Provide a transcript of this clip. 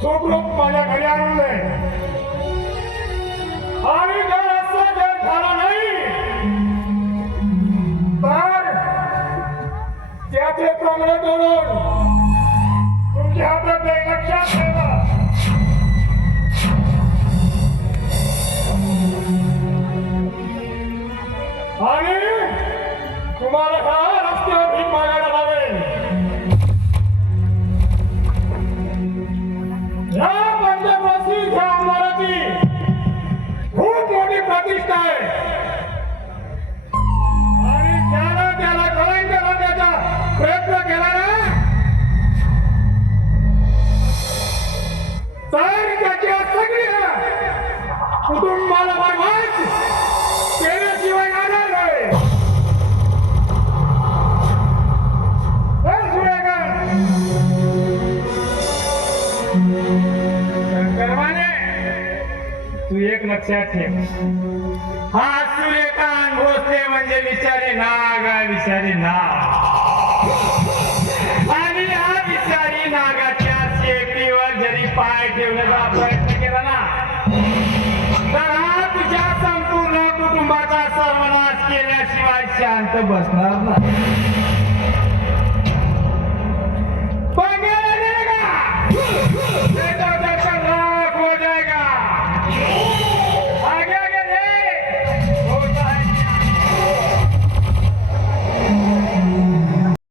सुखरूप माझ्या घरी आणले आणि जर असं जर झालं नाही तर त्याचे चांगले तोडून तुमच्या हातात लक्षात ठेवा. आणि तुम्हाला हा रस्त्यावर भीक मागायला लावेल. या पंचक्रोशीत ह्या आमदाराची खूप मोठी प्रतिष्ठा आहे आणि त्याला कलंक लावण्याचा प्रयत्न केला ना तर त्याच्या सगळ्या कुटुंबाला बरबाद केल्याशिवाय राहणार नाही. तू एक लक्षात ठेव, हा सूर्यकांत भोसले म्हणजे विचारी नाग, विचारी नाग. आणि हा विचारी नागाच्या शेपटीवर जरी पाय ठेवण्याचा प्रयत्न केला ना तर हा तुझ्या संपूर्ण कुटुंबाचा सर्वनाश केल्याशिवाय शांत बसणार नाही.